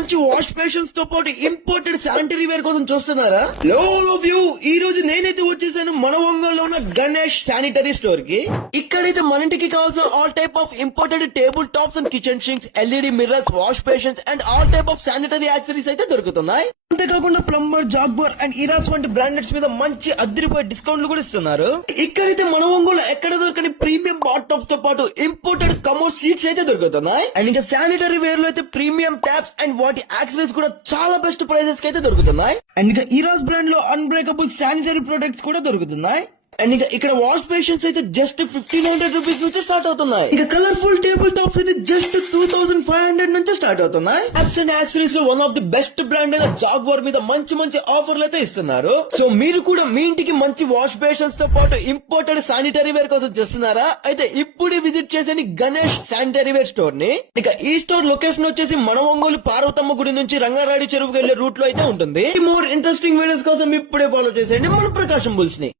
మంచి wash basins తో పాటు ఇంపోర్టెడ్ శానిటరీ వేర్ కోసం చూస్తున్నారా? లో ఆఫ్ యూ, ఈ రోజు నేనైతే వచ్చేసాను మన ఒంగోలులో ఉన్న గణేష్ శానిటరీ స్టోర్ కి. ఇక్కడైతే మన ఇంటికి కావాల్సిన all type of imported table tops and kitchen sinks, LED mirrors, wash basins and all type of sanitary accessories అయితే దొరుకుతున్నాయి. అంతేకాకుండా ప్లంబర్, జాగ్వార్ అండ్ ఇరాస్ వంటి బ్రాండెడ్స్ మీద మంచి అద్దరిపోయే డిస్కౌంట్లు కూడా ఇస్తున్నారు. ఇక్కడైతే మన ఒంగోలు ఎక్కడ దొరకని ప్రీమియం బాత్ టాప్స్ తో పాటు ఇంపోర్టెడ్ కమోడ్ సీట్స్ అయితే దొరుకుతున్నాయి. అండ్ ఇంకా శానిటరీ వేర్ లో అయితే ప్రీమియం ట్యాప్స్ అండ్ వాటి యాక్సెసరీస్ కూడా చాలా బెస్ట్ ప్రైజెస్ కి అయితే దొరుకుతున్నాయి. అండ్ ఇంకా ఇరాస్ బ్రాండ్ లో అన్బ్రేకబుల్ శానిటరీ ప్రొడక్ట్స్ కూడా దొరుకుతున్నాయి. అండ్ ఇంకా ఇక్కడ వాష్ బేషన్స్ అయితే జస్ట్ 1500 రూపీస్ నుంచి స్టార్ట్ అవుతున్నాయి. ఇంకా కలర్ఫుల్ టేబుల్ టాప్స్ అయితే జస్ట్ 2500 నుంచి స్టార్ట్ అవుతున్నాయి. యాప్స్ అండ్ యాక్సెసరీస్ లో one of the best brand అయిన జాగ్వార్ మీద మంచి మంచి ఆఫర్లు అయితే ఇస్తున్నారు. సో మీరు కూడా మీ ఇంటికి మంచి వాష్ బేషన్స్ తో పాటు ఇంపోర్టెడ్ శానిటరీ వేర్ కోసం చేస్తున్నారా? అయితే ఇప్పుడే విజిట్ చేసేది గణేష్ శానిటరీ వేర్ స్టోర్ ని. ఇక ఈ స్టోర్ లొకేషన్ వచ్చేసి మన ఒంగోలు పార్వతమ్మ గుడి నుంచి రంగారాడి చెరువుకు వెళ్లే రూట్ లో అయితే ఉంటుంది. మోర్ ఇంట్రెస్టింగ్ వీడియోస్ కోసం ఇప్పుడే ఫాలో చేసేయండి మన ప్రకాశం బుల్స్ ని.